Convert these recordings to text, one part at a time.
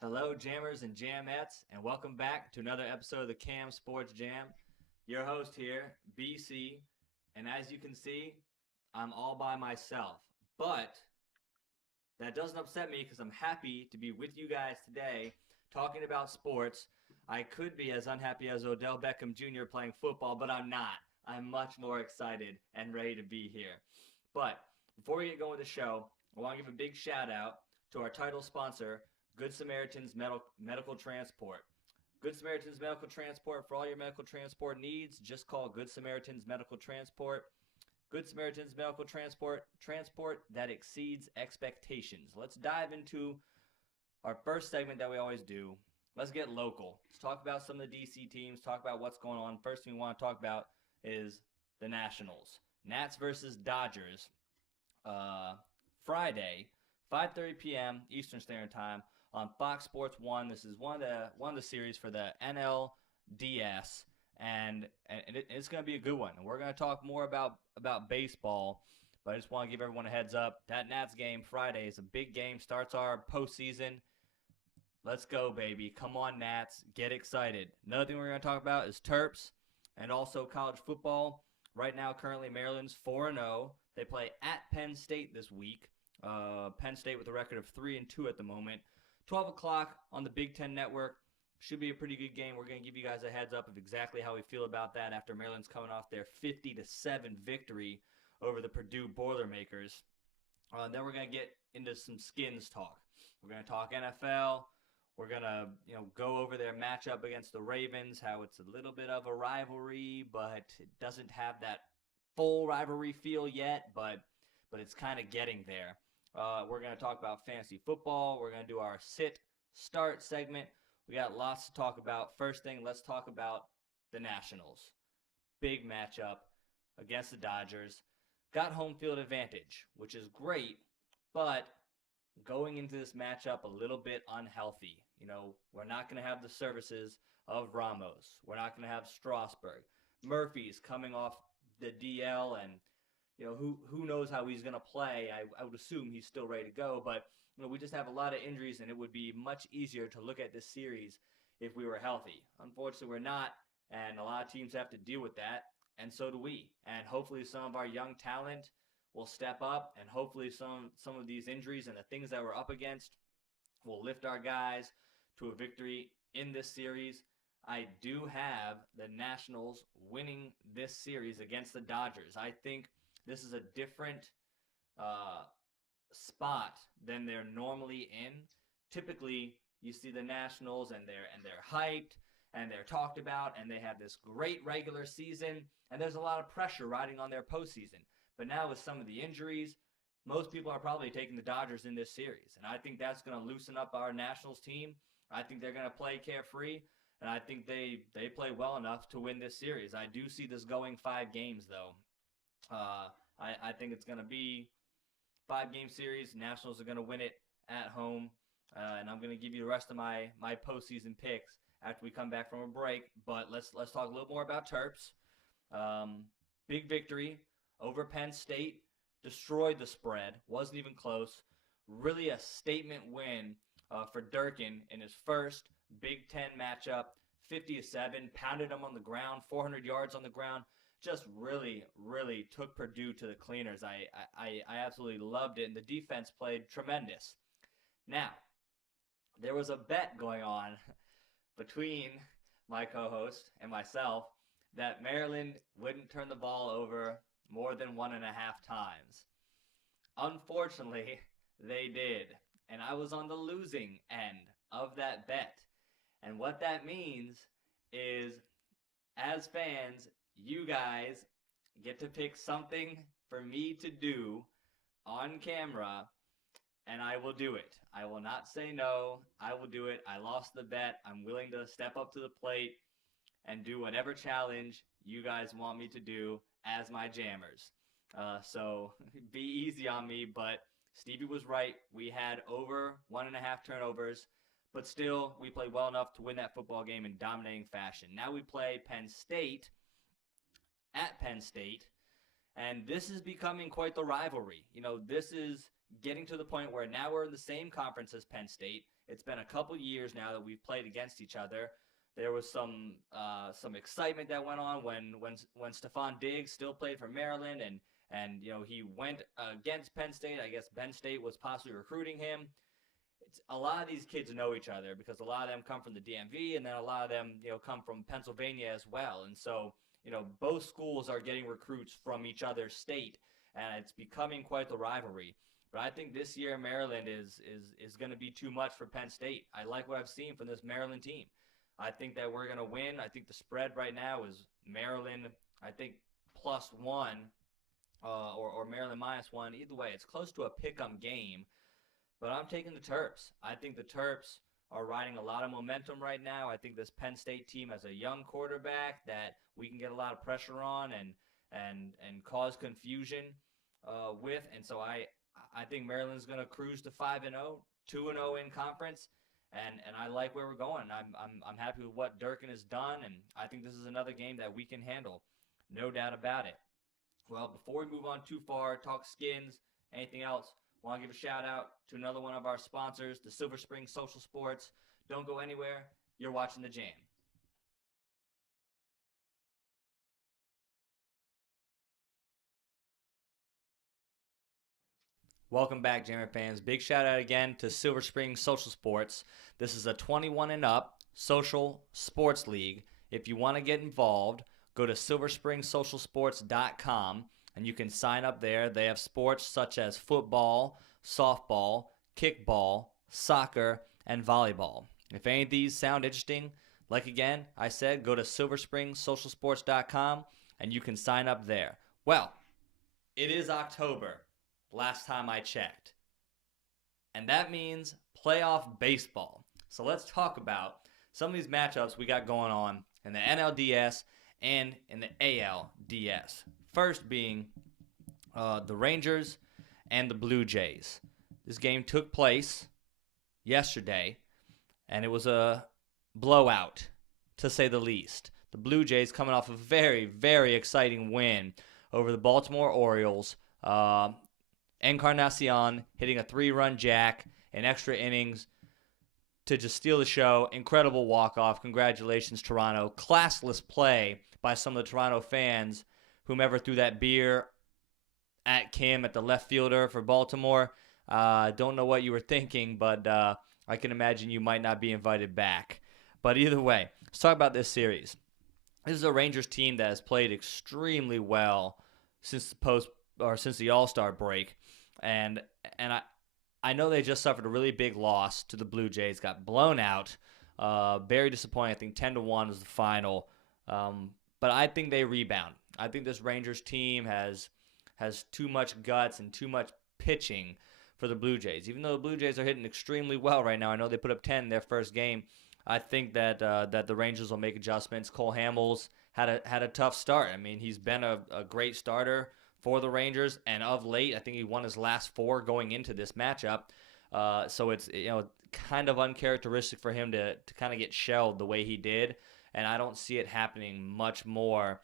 Hello, jammers and jamettes, and welcome back to another episode of the Cam Sports Jam. Your host here, BC, and as you can see, I'm all by myself. But that doesn't upset me because I'm happy to be with you guys today talking about sports. I could be as unhappy as Odell Beckham Jr. playing football, but I'm not. I'm much more excited and ready to be here. But before we get going with the show, I want to give a big shout out to our title sponsor, Good Samaritans Medical Transport. Good Samaritans Medical Transport, for all your medical transport needs, just call Good Samaritans Medical Transport. Good Samaritans Medical Transport that exceeds expectations. Let's dive into our first segment that we always do. Let's get local. Let's talk about some of the DC teams, talk about what's going on. First thing we want to talk about is the Nationals. Nats versus Dodgers. Friday, 5:30 p.m. Eastern Standard Time on Fox Sports 1. This is one of the series for the NLDS, and it's going to be a good one. And we're going to talk more about baseball, but I just want to give everyone a heads up. That Nats game Friday is a big game. Starts our postseason. Let's go, baby. Come on, Nats. Get excited. Another thing we're going to talk about is Terps and also college football. Right now, currently, Maryland's 4-0. They play at Penn State this week. Penn State with a record of 3-2 at the moment. 12 o'clock on the Big Ten Network. Should be a pretty good game. We're going to give you guys a heads up of exactly how we feel about that after Maryland's coming off their 50-7 victory over the Purdue Boilermakers. Then we're going to get into some skins talk. We're going to talk NFL. We're going to go over their matchup against the Ravens, how it's a little bit of a rivalry, but it doesn't have that full rivalry feel yet, but it's kind of getting there. We're going to talk about fantasy football. We're going to do our sit-start segment. We got lots to talk about. First thing, let's talk about the Nationals. Big matchup against the Dodgers. Got home field advantage, which is great, but going into this matchup a little bit unhealthy. We're not going to have the services of Ramos. We're not going to have Strasburg. Murphy's coming off the DL, and who knows how he's going to play. I would assume he's still ready to go, but we just have a lot of injuries, and it would be much easier to look at this series if we were healthy. Unfortunately, we're not, and a lot of teams have to deal with that, and so do we. And hopefully some of our young talent will step up, and hopefully some of these injuries and the things that we're up against will lift our guys to a victory in this series. I do have the Nationals winning this series against the Dodgers. I think this is a different spot than they're normally in. Typically, you see the Nationals and they're hyped and they're talked about and they have this great regular season and there's a lot of pressure riding on their postseason. But now with some of the injuries, most people are probably taking the Dodgers in this series, and I think that's going to loosen up our Nationals team. I think they're going to play carefree, and I think they play well enough to win this series. I do see this going 5 games, though. I think it's going to be 5-game series. Nationals are going to win it at home, and I'm going to give you the rest of my postseason picks after we come back from a break. But let's talk a little more about Terps. Big victory over Penn State. Destroyed the spread. Wasn't even close. Really a statement win for Durkin in his first Big Ten matchup. 50-7. Pounded them on the ground. 400 yards on the ground. Just really, really took Purdue to the cleaners. I absolutely loved it. And the defense played tremendous. Now, there was a bet going on between my co-host and myself that Maryland wouldn't turn the ball over more than 1.5 times. Unfortunately, they did. And I was on the losing end of that bet. And what that means is, as fans, you guys get to pick something for me to do on camera, and I will do it. I will not say no. I will do it. I lost the bet. I'm willing to step up to the plate and do whatever challenge you guys want me to do as my jammers. So be easy on me, but Stevie was right. We had over 1.5 turnovers, but still we played well enough to win that football game in dominating fashion. Now we play Penn State at Penn State, and this is becoming quite the rivalry. This is getting to the point where now we're in the same conference as Penn State. It's been a couple years now that we've played against each other. There was some excitement that went on when Stephon Diggs still played for Maryland, and he went against Penn State. I guess Penn State was possibly recruiting him. A lot of these kids know each other because a lot of them come from the DMV, and then a lot of them come from Pennsylvania as well. And so both schools are getting recruits from each other's state, and it's becoming quite the rivalry. But I think this year Maryland is going to be too much for Penn State. I like what I've seen from this Maryland team. I think that we're going to win. I think the spread right now is Maryland, I think, +1 or Maryland -1. Either way, it's close to a pick-em game. But I'm taking the Terps. I think the Terps are riding a lot of momentum right now. I think this Penn State team has a young quarterback that we can get a lot of pressure on and cause confusion with. And so I think Maryland's going to cruise to 5-0, 2-0 in conference. And I like where we're going. I'm happy with what Durkin has done, and I think this is another game that we can handle. No doubt about it. Well, before we move on too far, talk skins, anything else, want to give a shout out to another one of our sponsors, the Silver Spring Social Sports. Don't go anywhere. You're watching The Jam. Welcome back, Jammer fans. Big shout out again to Silver Spring Social Sports. This is a 21 and up social sports league. If you want to get involved, go to silverspringsocialsports.com and you can sign up there. They have sports such as football, softball, kickball, soccer, and volleyball. If any of these sound interesting, like again, I said, go to silverspringsocialsports.com and you can sign up there. Well, it is October. Last time I checked. And that means playoff baseball. So let's talk about some of these matchups we got going on in the NLDS and in the ALDS. First being the Rangers and the Blue Jays. This game took place yesterday, and it was a blowout, to say the least. The Blue Jays coming off a very, very exciting win over the Baltimore Orioles. Encarnacion hitting a 3-run jack in extra innings to just steal the show. Incredible walk-off. Congratulations, Toronto. Classless play by some of the Toronto fans, whomever threw that beer at Kim at the left fielder for Baltimore. Don't know what you were thinking, but I can imagine you might not be invited back. But either way, let's talk about this series. This is a Rangers team that has played extremely well since the All-Star break. And I know they just suffered a really big loss to the Blue Jays, got blown out. Very disappointing. I think 10-1 was the final. But I think they rebound. I think this Rangers team has too much guts and too much pitching for the Blue Jays. Even though the Blue Jays are hitting extremely well right now, I know they put up 10 in their first game. I think that the Rangers will make adjustments. Cole Hamels had a tough start. I mean, he's been a great starter for the Rangers, and of late, I think he won his last 4 going into this matchup. So it's kind of uncharacteristic for him to kind of get shelled the way he did, and I don't see it happening much more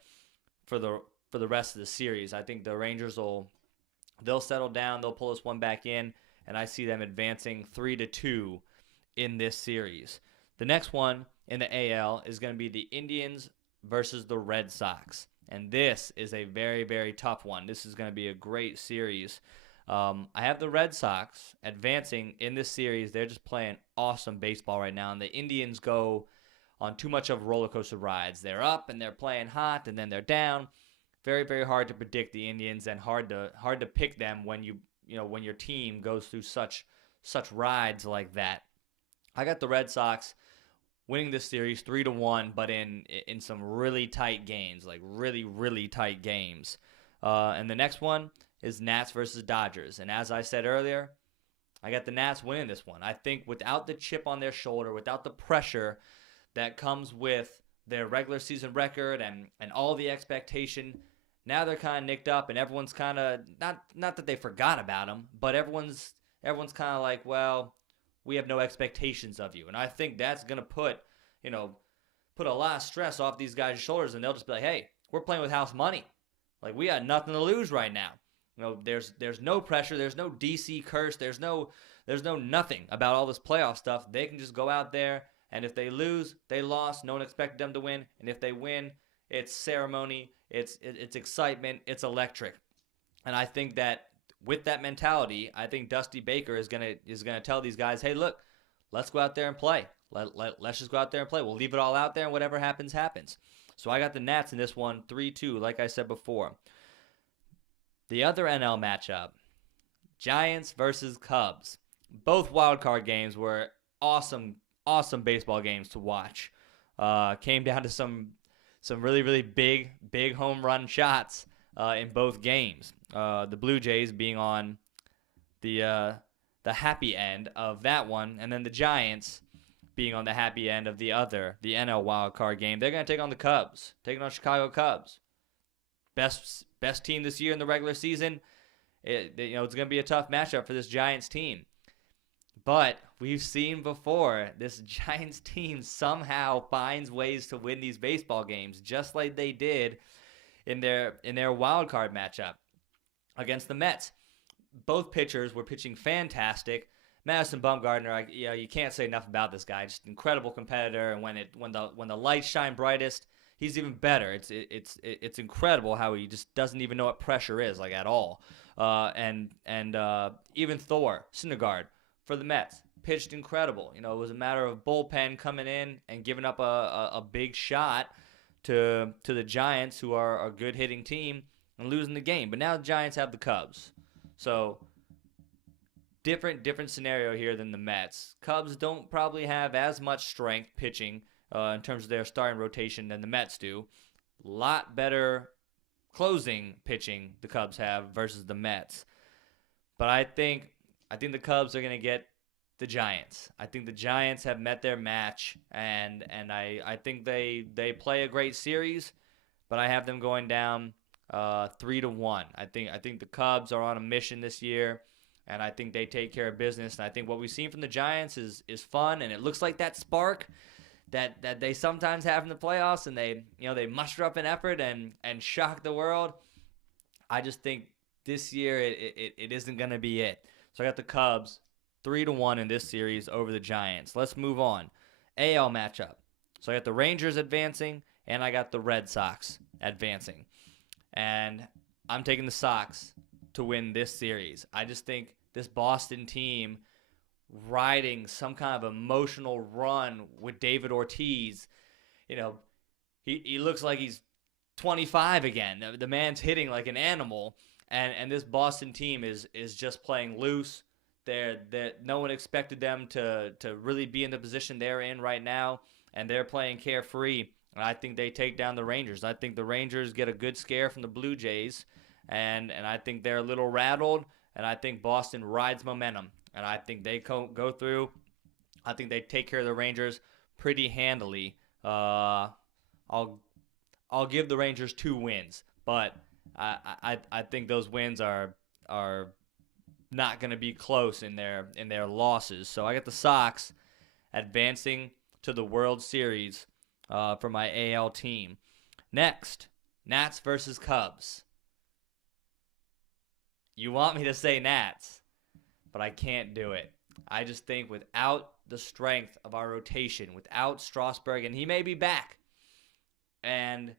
for the rest of the series. I think the Rangers they'll settle down, they'll pull this one back in, and I see them advancing 3-2 in this series. The next one in the AL is going to be the Indians versus the Red Sox. And this is a very, very tough one. This is going to be a great series. I have the Red Sox advancing in this series. They're just playing awesome baseball right now. And the Indians go on too much of roller coaster rides. They're up and they're playing hot, and then they're down. Very, very hard to predict the Indians, and hard to pick them when when your team goes through such rides like that. I got the Red Sox winning this series 3-1, but in some really tight games, like really, really tight games. And the next one is Nats versus Dodgers. And as I said earlier, I got the Nats winning this one. I think without the chip on their shoulder, without the pressure that comes with their regular season record and all the expectation, now they're kind of nicked up, and everyone's kind of, not that they forgot about them, but everyone's kind of like, well, we have no expectations of you. And I think that's going to put a lot of stress off these guys' shoulders, and they'll just be like, hey, we're playing with house money. Like, we got nothing to lose right now. There's no pressure. There's no DC curse. There's no nothing about all this playoff stuff. They can just go out there, and if they lose, they lost. No one expected them to win, and if they win, it's ceremony. It's excitement. It's electric. And I think that with that mentality, I think Dusty Baker is gonna tell these guys, hey, look, let's go out there and play. Let's just go out there and play. We'll leave it all out there, and whatever happens, happens. So I got the Nats in this one, 3-2, like I said before. The other NL matchup, Giants versus Cubs. Both wildcard games were awesome baseball games to watch. Came down to some really, really big home run shots in both games. The Blue Jays being on the happy end of that one, and then the Giants being on the happy end of the NL wild card game. They're going to take on the Cubs, taking on Chicago Cubs. Best team this year in the regular season. It's going to be a tough matchup for this Giants team. But we've seen before, this Giants team somehow finds ways to win these baseball games, just like they did in their wild card matchup against the Mets. Both pitchers were pitching fantastic. Madison Bumgarner, you can't say enough about this guy. Just incredible competitor, and when the lights shine brightest, he's even better. It's incredible how he just doesn't even know what pressure is, like, at all. And even Thor Syndergaard for the Mets pitched incredible. It was a matter of bullpen coming in and giving up a big shot to the Giants, who are a good hitting team, and losing the game. But now the Giants have the Cubs, so different scenario here than the Mets. Cubs don't probably have as much strength pitching in terms of their starting rotation than the Mets do. A lot better closing pitching the Cubs have versus the Mets. But I think the Cubs are going to get the Giants. I think the Giants have met their match, and I think they play a great series, but I have them going down 3-1. I think the Cubs are on a mission this year, and I think they take care of business. And I think what we've seen from the Giants is fun, and it looks like that spark that they sometimes have in the playoffs, and they muster up an effort and shock the world. I just think this year it isn't going to be it. So I got the Cubs 3-1 in this series over the Giants. Let's move on. AL matchup. So I got the Rangers advancing, and I got the Red Sox advancing. And I'm taking the Sox to win this series. I just think this Boston team riding some kind of emotional run with David Ortiz, he looks like he's 25 again. The man's hitting like an animal, and this Boston team is just playing loose. No one expected them to really be in the position they're in right now, and they're playing carefree. And I think they take down the Rangers. I think the Rangers get a good scare from the Blue Jays, and I think they're a little rattled, and I think Boston rides momentum, and I think they go through. I think they take care of the Rangers pretty handily. I'll give the Rangers 2 wins, but I think those wins are not going to be close in their losses. So I got the Sox advancing to the World Series for my AL team. Next, Nats versus Cubs. You want me to say Nats, but I can't do it. I just think without the strength of our rotation, without Strasburg, and he may be back, and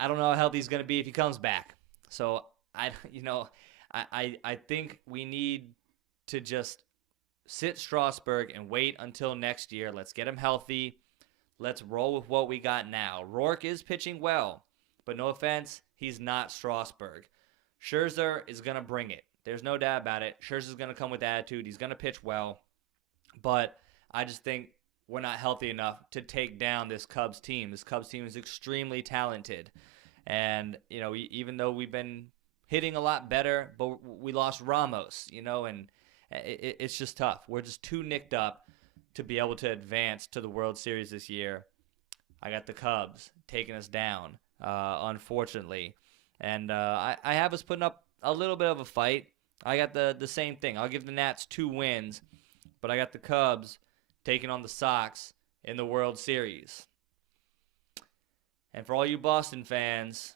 I don't know how healthy he's going to be if he comes back. So I think we need to just sit Strasburg and wait until next year. Let's get him healthy. Let's roll with what we got now. Rourke is pitching well, but no offense, he's not Strasburg. Scherzer is going to bring it. There's no doubt about it. Scherzer's going to come with attitude. He's going to pitch well. But I just think we're not healthy enough to take down this Cubs team. This Cubs team is extremely talented. And, even though we've been hitting a lot better, but we lost Ramos, and it's just tough. We're just too nicked up to be able to advance to the World Series this year. I got the Cubs taking us down, unfortunately. And I have us putting up a little bit of a fight. I got the same thing. I'll give the Nats 2 wins, but I got the Cubs taking on the Sox in the World Series. And for all you Boston fans,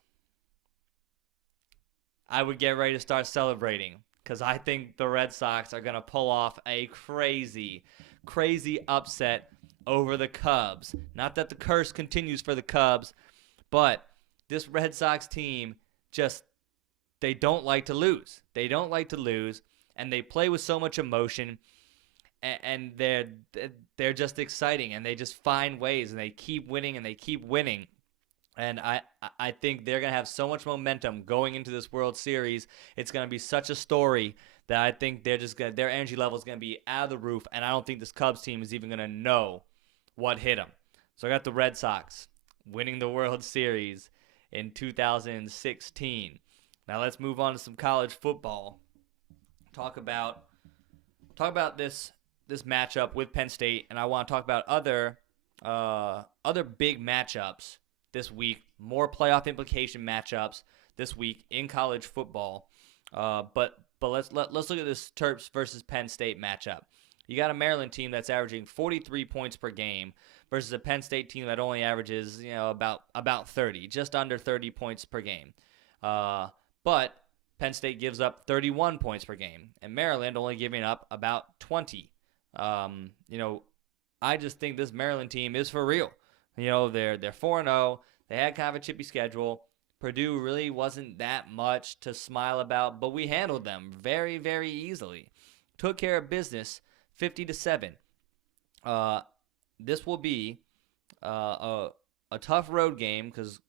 I would get ready to start celebrating because I think the Red Sox are going to pull off a crazy, crazy upset over the Cubs. Not that the curse continues for the Cubs, but this Red Sox team just, they don't like to lose. They don't like to lose, and they play with so much emotion, and they're just exciting, and they just find ways, and they keep winning, and they keep winning. And I think they're going to have so much momentum going into this World Series. It's going to be such a story that I think their energy level is going to be out of the roof, and I don't think this Cubs team is even going to know what hit them. So I got the Red Sox winning the World Series in 2016. Now let's move on to some college football. Talk about this matchup with Penn State, and I want to talk about other big matchups this week, more playoff implication matchups this week in college football. But let's look at this Terps versus Penn State matchup. You got a Maryland team that's averaging 43 points per game versus a Penn State team that only averages about 30, just under 30 points per game. But Penn State gives up 31 points per game, and Maryland only giving up about 20. I just think this Maryland team is for real. They're 4-0. They had kind of a chippy schedule. Purdue really wasn't that much to smile about, but we handled them very, very easily. Took care of business, 50-7. This will be a tough road game because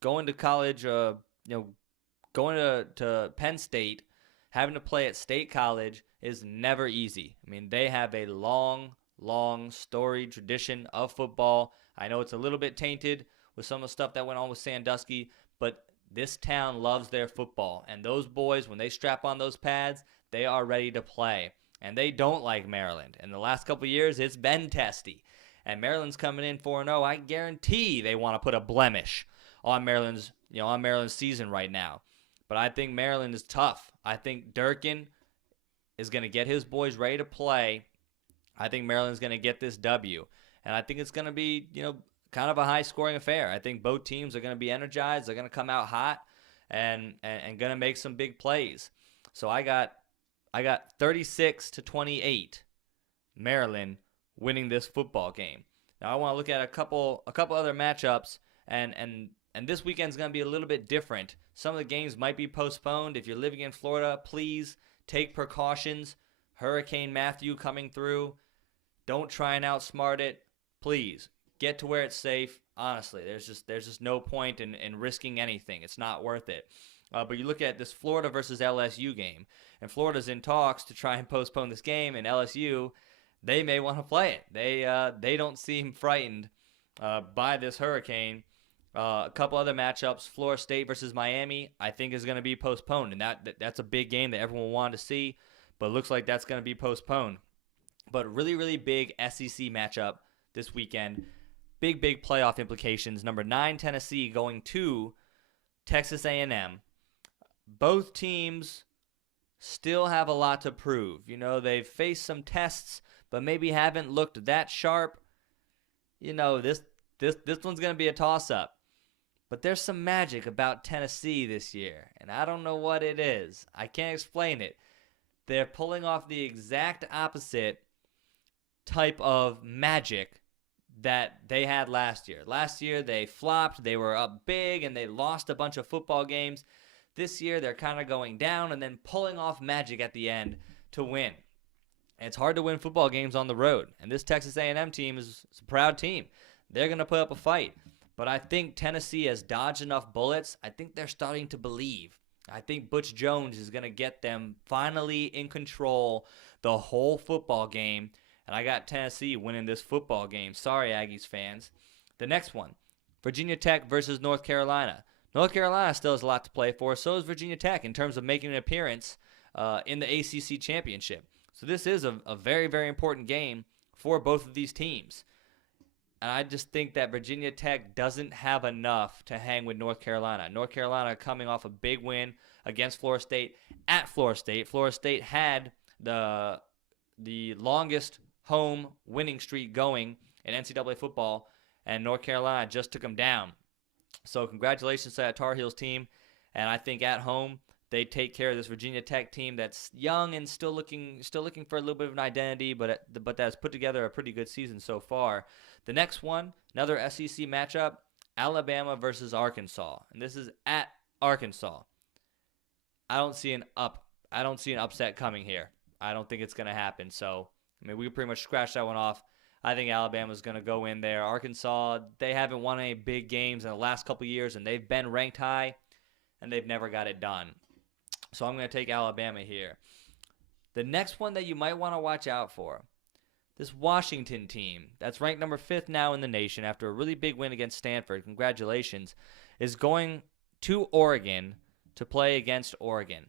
going to college, going to Penn State, having to play at State College is never easy. I mean, they have a long storied tradition of football. I know it's a little bit tainted with some of the stuff that went on with Sandusky, but this town loves their football. And those boys, when they strap on those pads, they are ready to play. And they don't like Maryland. In the last couple of years, it's been testy. And Maryland's coming in 4-0. I guarantee they want to put a blemish on Maryland's season right now. But I think Maryland is tough. I think Durkin is going to get his boys ready to play. I think Maryland's going to get this W. And I think it's going to be, kind of a high-scoring affair. I think both teams are going to be energized. They're going to come out hot and going to make some big plays. So I got 36-28 Maryland winning this football game. Now I want to look at a couple other matchups, and this weekend's going to be a little bit different. Some of the games might be postponed. If you're living in Florida, please take precautions. Hurricane Matthew coming through. Don't try and outsmart it. Please get to where it's safe. Honestly, there's just no point in risking anything. It's not worth it. But you look at this Florida versus LSU game, and Florida's in talks to try and postpone this game, and LSU, they may want to play it. They don't seem frightened by this hurricane. A couple other matchups, Florida State versus Miami, I think is going to be postponed, and that's a big game that everyone wanted to see, but it looks like that's going to be postponed. But really, really big SEC matchup this weekend. Big playoff implications. Number 9 Tennessee going to Texas A&M. Both teams still have a lot to prove. They've faced some tests, but maybe haven't looked that sharp. This one's going to be a toss-up. But there's some magic about Tennessee this year, and I don't know what it is. I can't explain it. They're pulling off the exact opposite type of magic that they had last year. Last year, they flopped. They were up big, and they lost a bunch of football games. This year, they're kind of going down and then pulling off magic at the end to win. And it's hard to win football games on the road. And this Texas A&M team is a proud team. They're going to put up a fight. But I think Tennessee has dodged enough bullets. I think they're starting to believe. I think Butch Jones is going to get them finally in control the whole football game. And I got Tennessee winning this football game. Sorry, Aggies fans. The next one, Virginia Tech versus North Carolina. North Carolina still has a lot to play for. So is Virginia Tech in terms of making an appearance in the ACC championship. So this is a very, very important game for both of these teams. And I just think that Virginia Tech doesn't have enough to hang with North Carolina. North Carolina coming off a big win against Florida State at Florida State. Florida State had the longest home winning streak going in NCAA football, and North Carolina just took them down. So congratulations to that Tar Heels team. And I think at home, they take care of this Virginia Tech team that's young and still looking for a little bit of an identity, but that's put together a pretty good season so far. The next one, another SEC matchup, Alabama versus Arkansas, and this is at Arkansas. I don't see an upset coming here. I don't think it's going to happen. So, I mean, we pretty much scratched that one off. I think Alabama's going to go in there. Arkansas, they haven't won any big games in the last couple of years, and they've been ranked high, and they've never got it done. So I'm going to take Alabama here. The next one that you might want to watch out for, this Washington team that's ranked number 5th now in the nation after a really big win against Stanford, congratulations, is going to Oregon to play against Oregon.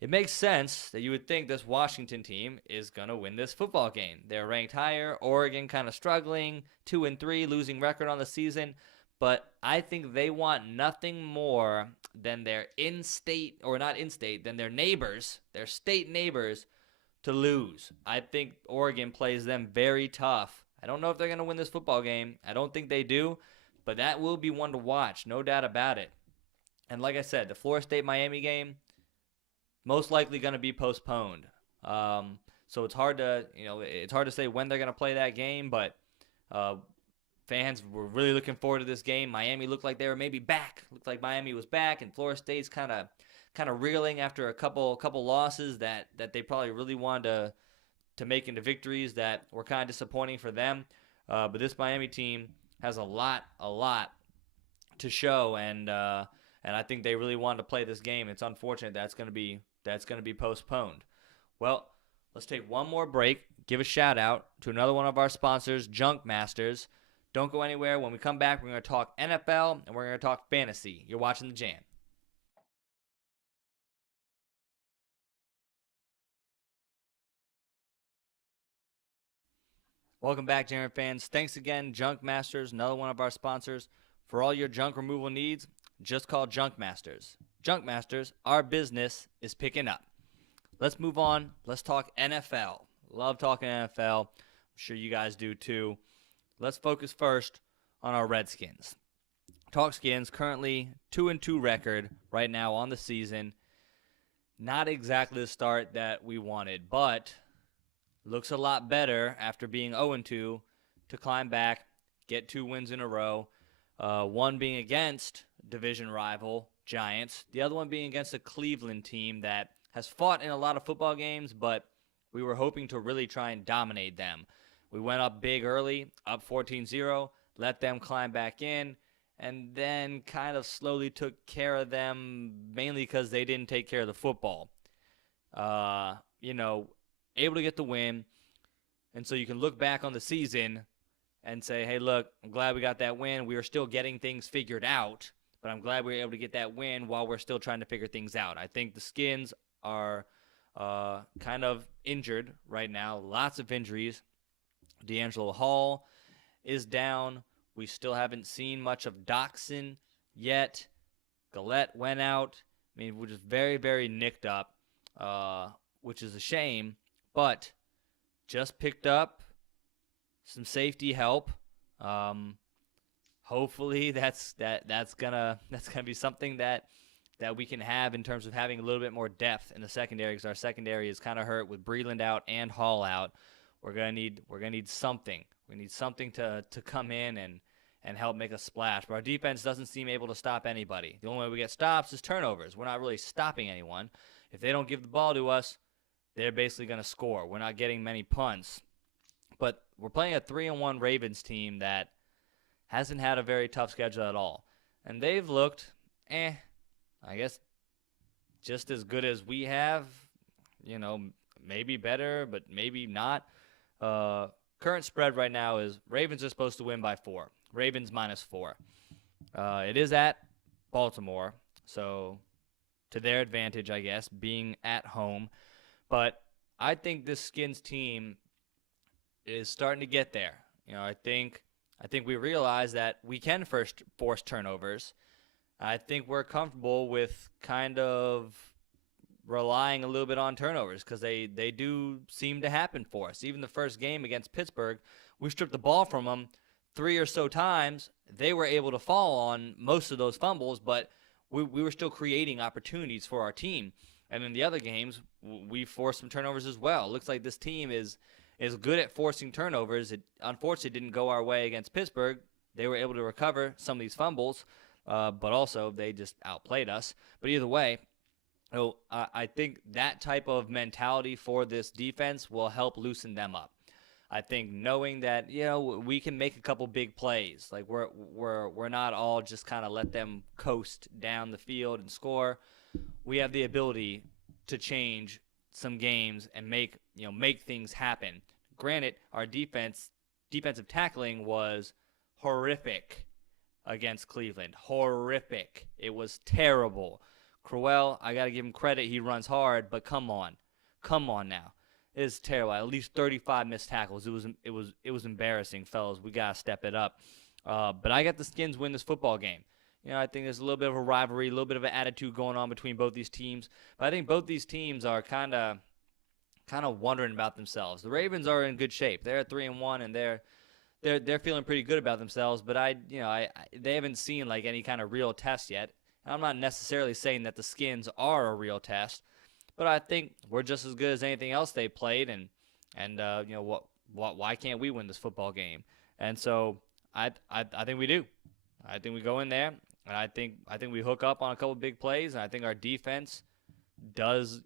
It makes sense that you would think this Washington team is going to win this football game. They're ranked higher. Oregon kind of struggling, 2-3, losing record on the season. But I think they want nothing more than their than their neighbors, their state neighbors, to lose. I think Oregon plays them very tough. I don't know if they're going to win this football game. I don't think they do, but that will be one to watch, no doubt about it. And like I said, the Florida State-Miami game, most likely going to be postponed. So it's hard to say when they're going to play that game, but fans were really looking forward to this game. Miami looked like they were maybe back. Looked like Miami was back, and Florida State's kind of reeling after a couple losses that they probably really wanted to make into victories that were kind of disappointing for them. But this Miami team has a lot to show, and I think they really wanted to play this game. It's unfortunate that's going to be postponed. Well, let's take one more break. Give a shout out to another one of our sponsors, Junk Masters. Don't go anywhere. When we come back, we're going to talk NFL and we're going to talk fantasy. You're watching The Jam. Welcome back, Jam fans. Thanks again, Junk Masters, another one of our sponsors. For all your junk removal needs, just call Junk Masters. Junk Masters, our business is picking up. Let's move on. Let's talk NFL. Love talking NFL. I'm sure you guys do too. Let's focus first on our Redskins. Talk Skins, currently 2-2 record right now on the season. Not exactly the start that we wanted, but looks a lot better after being 0-2 to climb back, get 2 wins in a row. One being against division rival Giants, the other one being against a Cleveland team that has fought in a lot of football games, but we were hoping to really try and dominate them. We went up big early, up 14-0, let them climb back in, and then kind of slowly took care of them, mainly because they didn't take care of the football. Able to get the win, and so you can look back on the season and say, hey, look, I'm glad we got that win. We are still getting things figured out, but I'm glad we were able to get that win while we're still trying to figure things out. I think the Skins are kind of injured right now, lots of injuries. D'Angelo Hall is down. We still haven't seen much of Doxson yet. Gillette went out. I mean, we're just very, very nicked up, which is a shame, but just picked up some safety help. Hopefully that's gonna be something that we can have in terms of having a little bit more depth in the secondary, because our secondary is kind of hurt with Breland out and Hall out. We're gonna need something. We need something to come in and help make a splash. But our defense doesn't seem able to stop anybody. The only way we get stops is turnovers. We're not really stopping anyone. If they don't give the ball to us, they're basically gonna score. We're not getting many punts. But we're playing a 3-1 Ravens team that hasn't had a very tough schedule at all. And they've looked, I guess, just as good as we have. Maybe better, but maybe not. Current spread right now is Ravens are supposed to win by 4. Ravens -4. It is at Baltimore, so to their advantage, I guess, being at home. But I think this Skins team is starting to get there. I think we realize that we can first force turnovers. I think we're comfortable with kind of relying a little bit on turnovers, because they do seem to happen for us. Even the first game against Pittsburgh, we stripped the ball from them 3 or so times. They were able to fall on most of those fumbles, but we were still creating opportunities for our team. And in the other games, we forced some turnovers as well. It looks like this team is good at forcing turnovers. It unfortunately didn't go our way against Pittsburgh. They were able to recover some of these fumbles, but also they just outplayed us. But either way, I think that type of mentality for this defense will help loosen them up. I think knowing that we can make a couple big plays, like we're not all just kind of let them coast down the field and score. We have the ability to change some games and make things happen. Granted, our defensive tackling was horrific against Cleveland. Horrific. It was terrible. Crowell, I got to give him credit. He runs hard, but come on now. It is terrible. At least 35 missed tackles. It was embarrassing, fellas. We got to step it up. But I got the Skins win this football game. I think there's a little bit of a rivalry, a little bit of an attitude going on between both these teams. But I think both these teams are kind of wondering about themselves. The Ravens are in good shape. They're at 3-1, and they're feeling pretty good about themselves. But they haven't seen like any kind of real test yet. I'm not necessarily saying that the Skins are a real test, but I think we're just as good as anything else they played, and why can't we win this football game? And so I think we do. I think we go in there, and I think we hook up on a couple big plays, and I think our defense does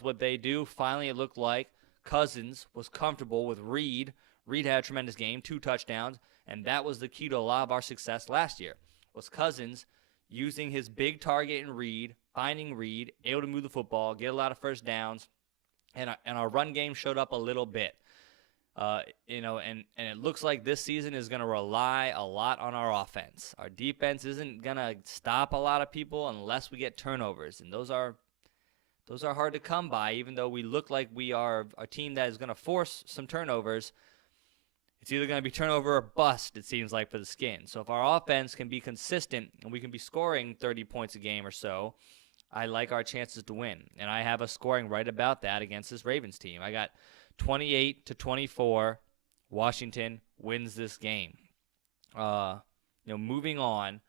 what they do. Finally, it looked like Cousins was comfortable with Reed. Reed had a tremendous game, 2 touchdowns, and that was the key to a lot of our success last year. Was Cousins using his big target in Reed, finding Reed, able to move the football, get a lot of first downs, and our run game showed up a little bit. And it looks like this season is going to rely a lot on our offense. Our defense isn't going to stop a lot of people unless we get turnovers, and those are hard to come by. Even though we look like we are a team that is going to force some turnovers, it's either going to be turnover or bust, it seems like, for the Skins. So if our offense can be consistent and we can be scoring 30 points a game or so, I like our chances to win. And I have us scoring right about that against this Ravens team. I got 28-24. Washington wins this game. Moving on.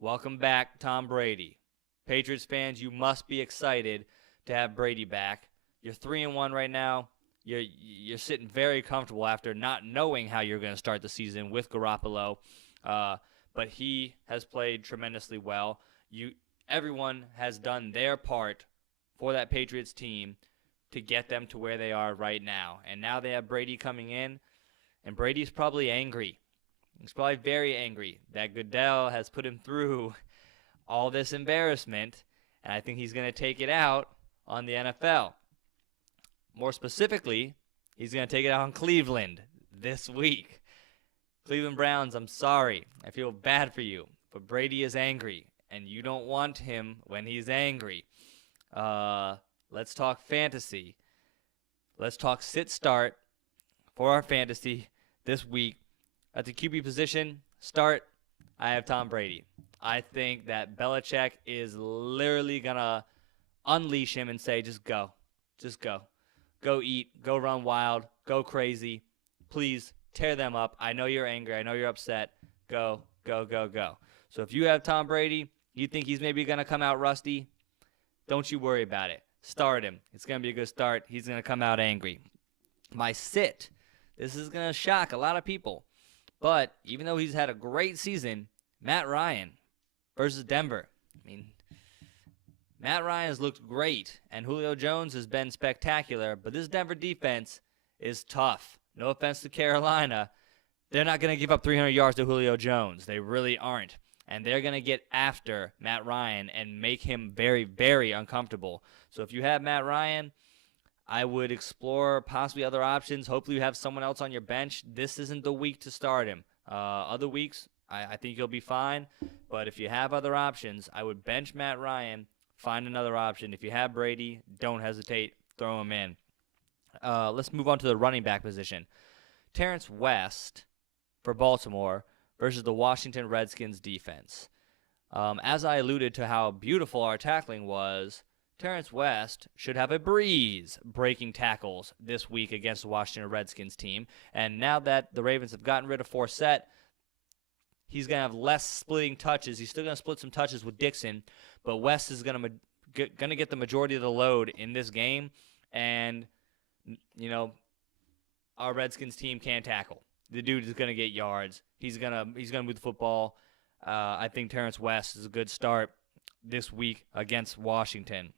Welcome back, Tom Brady. Patriots fans, you must be excited to have Brady back. You're 3-1 right now. You're sitting very comfortable after not knowing how you're going to start the season with Garoppolo, but he has played tremendously well. Everyone has done their part for that Patriots team to get them to where they are right now. And now they have Brady coming in, and Brady's probably angry. He's probably very angry that Goodell has put him through all this embarrassment, and I think he's going to take it out on the NFL. More specifically, he's going to take it out on Cleveland this week. Cleveland Browns, I'm sorry. I feel bad for you, but Brady is angry, and you don't want him when he's angry. Let's talk fantasy. Let's talk sit-start for our fantasy this week. At the QB position, start, I have Tom Brady. I think that Belichick is literally going to unleash him and say, just go. Just go. Go eat. Go run wild. Go crazy. Please tear them up. I know you're angry. I know you're upset. Go, go, go, go. So if you have Tom Brady, you think he's maybe going to come out rusty, don't you worry about it. Start him. It's going to be a good start. He's going to come out angry. My sit, this is going to shock a lot of people. But even though he's had a great season, Matt Ryan versus Denver. I mean, Matt Ryan has looked great, and Julio Jones has been spectacular, but this Denver defense is tough. No offense to Carolina. They're not going to give up 300 yards to Julio Jones. They really aren't. And they're going to get after Matt Ryan and make him very, very uncomfortable. So if you have Matt Ryan, I would explore possibly other options. Hopefully you have someone else on your bench. This isn't the week to start him. Other weeks, I think you'll be fine. But if you have other options, I would bench Matt Ryan, find another option. If you have Brady, don't hesitate. Throw him in. Let's move on to the running back position. Terrence West for Baltimore versus the Washington Redskins defense. As I alluded to how beautiful our tackling was, Terrence West should have a breeze breaking tackles this week against the Washington Redskins team. And now that the Ravens have gotten rid of Forsett, he's going to have less splitting touches. He's still going to split some touches with Dixon, but West is going to get the majority of the load in this game. And, you know, our Redskins team can't tackle. The dude is going to get yards. He's going to move the football. I think Terrence West is a good start this week against Washington.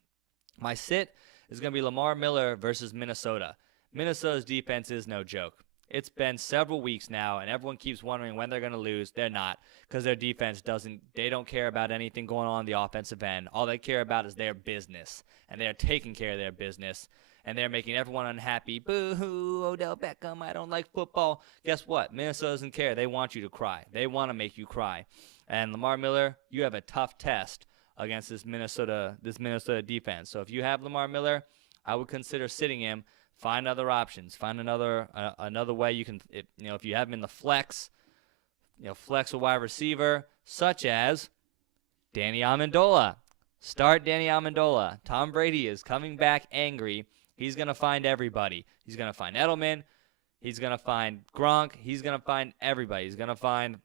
My sit is going to be Lamar Miller versus Minnesota. Minnesota's defense is no joke. It's been several weeks now, and everyone keeps wondering when they're going to lose. They're not, because their defense they don't care about anything going on the offensive end. All they care about is their business, and they're taking care of their business, and they're making everyone unhappy. Boo-hoo, Odell Beckham, I don't like football. Guess what? Minnesota doesn't care. They want you to cry. They want to make you cry. And Lamar Miller, you have a tough test against this Minnesota defense. So if you have Lamar Miller, I would consider sitting him. Find other options. Find another way you can. If you have him in the flex, flex a wide receiver such as Danny Amendola. Start Danny Amendola. Tom Brady is coming back angry. He's gonna find everybody. He's gonna find Edelman. He's gonna find Gronk. He's gonna find everybody. He's gonna find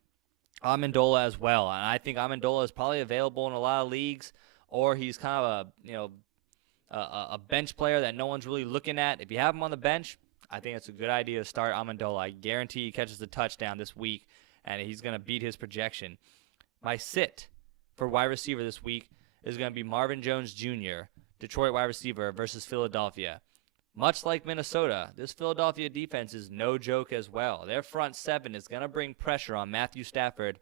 Amendola as well. And I think Amendola is probably available in a lot of leagues, or he's kind of a bench player that no one's really looking at. If you have him on the bench, I think it's a good idea to start Amendola. I guarantee he catches a touchdown this week, and he's going to beat his projection. My sit for wide receiver this week is going to be Marvin Jones Jr., Detroit wide receiver, versus Philadelphia. Much like Minnesota, this Philadelphia defense is no joke as well. Their front seven is going to bring pressure on Matthew Stafford.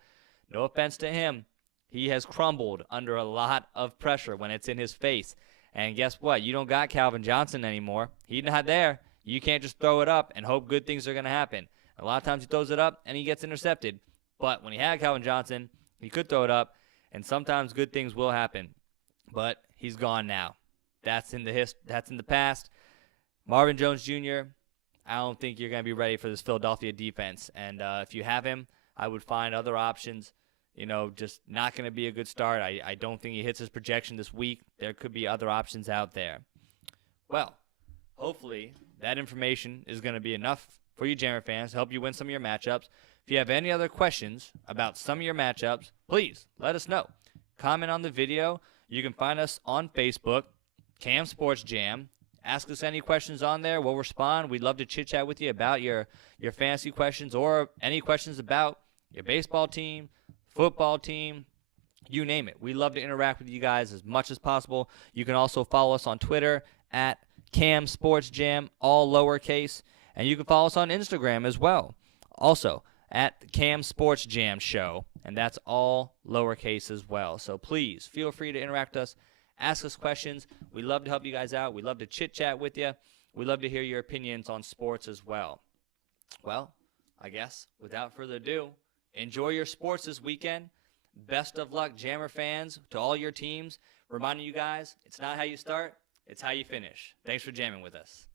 No offense to him. He has crumbled under a lot of pressure when it's in his face. And guess what? You don't got Calvin Johnson anymore. He's not there. You can't just throw it up and hope good things are going to happen. A lot of times he throws it up and he gets intercepted. But when he had Calvin Johnson, he could throw it up, and sometimes good things will happen. But he's gone now. That's in the past. Marvin Jones Jr., I don't think you're going to be ready for this Philadelphia defense. And if you have him, I would find other options. Just not going to be a good start. I don't think he hits his projection this week. There could be other options out there. Well, hopefully that information is going to be enough for you Jammer fans to help you win some of your matchups. If you have any other questions about some of your matchups, please let us know. Comment on the video. You can find us on Facebook, Cam Sports Jam. Ask us any questions on there. We'll respond. We'd love to chit-chat with you about your fantasy questions or any questions about your baseball team, football team, you name it. We love to interact with you guys as much as possible. You can also follow us on Twitter at Cam Sports Jam, all lowercase. And you can follow us on Instagram as well. Also, at Cam Sports Jam Show. And that's all lowercase as well. So please feel free to interact with us. Ask us questions. We love to help you guys out. We love to chit-chat with you. We love to hear your opinions on sports as well. Well, I guess without further ado, enjoy your sports this weekend. Best of luck, Jammer fans, to all your teams. Reminding you guys, it's not how you start, it's how you finish. Thanks for jamming with us.